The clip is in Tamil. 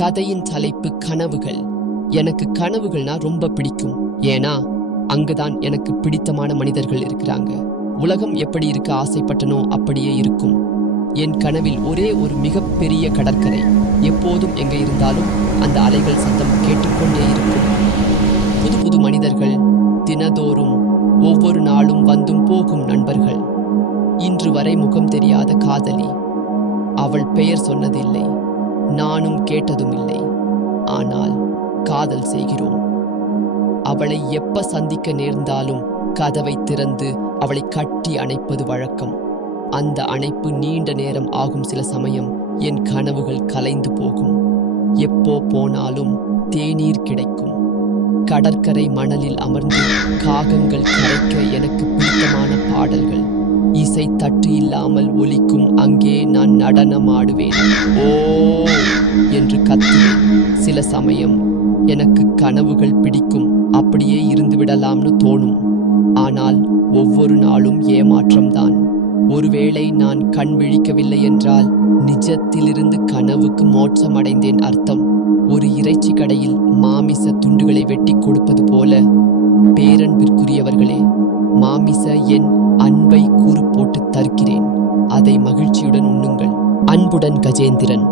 கதையின் தலைப்பு கனவுகள். எனக்கு கனவுகள்னா ரொம்ப பிடிக்கும். ஏன்னா அங்குதான் எனக்கு பிடித்தமான மனிதர்கள் இருக்கிறாங்க. உலகம் எப்படி இருக்க ஆசைப்பட்டனோ அப்படியே இருக்கும். என் கனவில் ஒரே ஒரு மிகப்பெரிய கடற்கரை. எப்போதும் எங்கே இருந்தாலும் அந்த அலைகள் சத்தம் கேட்டுக்கொண்டே இருக்கும். புது புது மனிதர்கள், தினதோறும் ஒவ்வொரு நாளும் வந்தும் போகும் நண்பர்கள். இன்று வரை முகம் தெரியாத காதலி. அவள் பெயர் சொன்னதில்லை, நானும் கேட்டதும் இல்லை. ஆனால் காதல் செய்கிறோம். அவளை எப்ப சந்திக்க நேர்ந்தாலும் கதவை திறந்து அவளை கட்டி அணைப்பது வழக்கம். அந்த அணைப்பு நீண்ட நேரம் ஆகும். சில சமயம் என் கனவுகள் கலைந்து போகும். எப்போ போனாலும் தேநீர் கிடைக்கும். கடற்கரை மணலில் அமர்ந்து காகங்கள் கரைக்க எனக்கு பிடித்தமான பாடல்கள். இசை தட்டு இல்லாமல் ஒலிக்கும். அங்கே நான் நடனமாடுவேன். ஓ என்று கத்துவேன். சில சமயம் எனக்கு கனவுகள் பிடிக்கும். அப்படியே இருந்து விடலாம்னு தோணும். ஆனால் ஒவ்வொரு நாளும் ஏமாற்றம்தான். ஒருவேளை நான் கண் விழிக்கவில்லை என்றால் நிஜத்திலிருந்து கனவுக்கு மோட்சம் அடைந்தேன் அர்த்தம். ஒரு இறைச்சி கடையில் மாமிச துண்டுகளை வெட்டி கொடுப்பது போல. பேரன்பிற்குரியவர்களே, மாமிச என் அன்பை கூறு போட்டு தருகிறேன். அதை மகிழ்ச்சியுடன் உண்ணுங்கள். அன்புடன் கஜேந்திரன்.